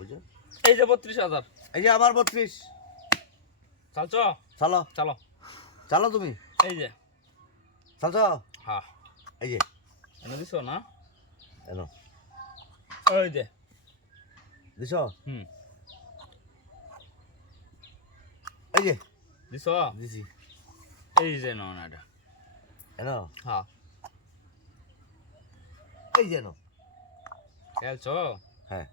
বুঝছো? এই যে 32,000। এই যে আমার 32। চালছো? চালো চালো। চালো তুমি এই যে চালছো। হ্যাঁ এই যে এনে দিছো না? এনো ওই যে দিছো। হুম এই যে দিছো? দিছি। এই যে নাও না এটা। এনো হ্যাঁ এই যে এনো। খেলছো? হ্যাঁ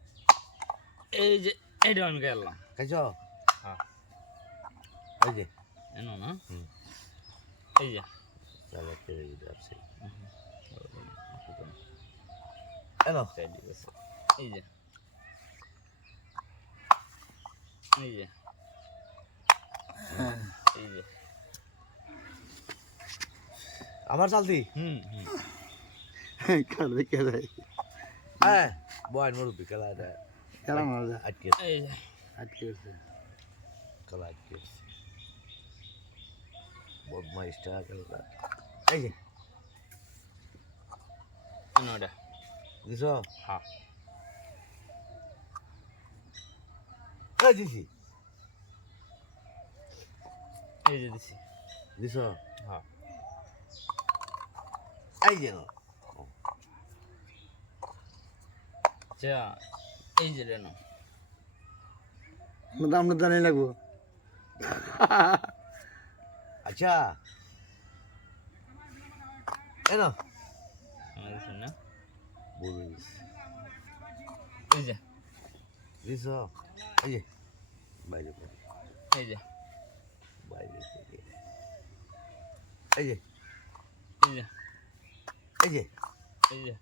এই যে এইটা আমি খেললাম। খাইছো? হ্যাঁ এই যে এনো না? হুম এই যে চালো খেয়ে যাচ্ছে। এই এনো যে এই যে এই যে আমার চালতি। হুম হুম খেলবে খেলে হ্যাঁ বয় মুরব্বি খেলা দেয় খেলা মজা আটকে এই যে আটকে আছে খেলা আটকে বদমাইশটা খেলা। এই যে এনো এটা। দিছো। হ্যাঁ এই দিছি এই যে দিছি। দিছো। হ্যাঁ এই যে এনো। যা এই যে এনো। দাম না জানি লাগবো আচ্ছা এনো আমার দিছেন না? বুঝিস এই যে দিছো। এই যে বাইরে এই যে বাইরে থেকে এই যে এই যে এই যে এই যে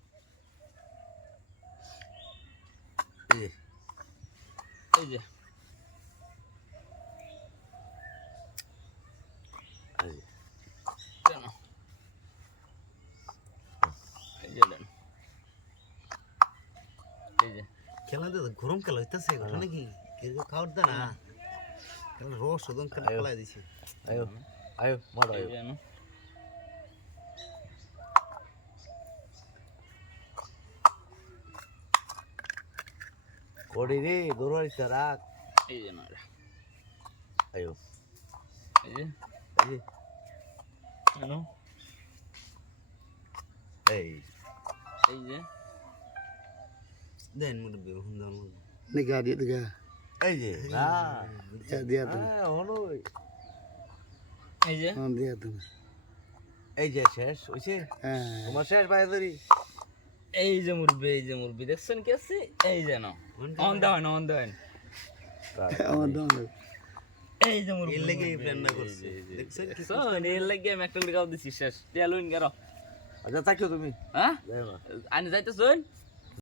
এই যে এই যে এই যে কেন এই যে দেন এই যে খেলা তো গরম খেলা হইতাছে ঘটনা কি কেউ খাওয়ার দা না খেলা রস ওদন খেলা খেলা দিছে আয়ো আয়ো মারো এই আয়ো। যে এনো। কোড়ি রে দৌড়াইতে রাখ। এই যে না এটা। আয়ো এই যে এই যে এনো। এই এই যে দেন মুড় বেহুন দাও নিগা দিয়ে দিগা এই যে না দিয়া তো হ্যাঁ হনই এই যে দিয়া তো এই যে শেষ হইছে হ্যাঁ তোমার শেষ বাইরে ধরি। এই যে মুরবি দেখছেন কি আছে? এই যে নাও অন দেন আমার দাম এই যে মুরবি এর লাগেই প্ল্যান না করছে দেখছেন কি দেখছেন এর লাগে আমি একটা গাও দিছি শেষ টেলুইন গারো। আচ্ছা থাকিও তুমি হ্যাঁ যাই না আনি যাইতেছুন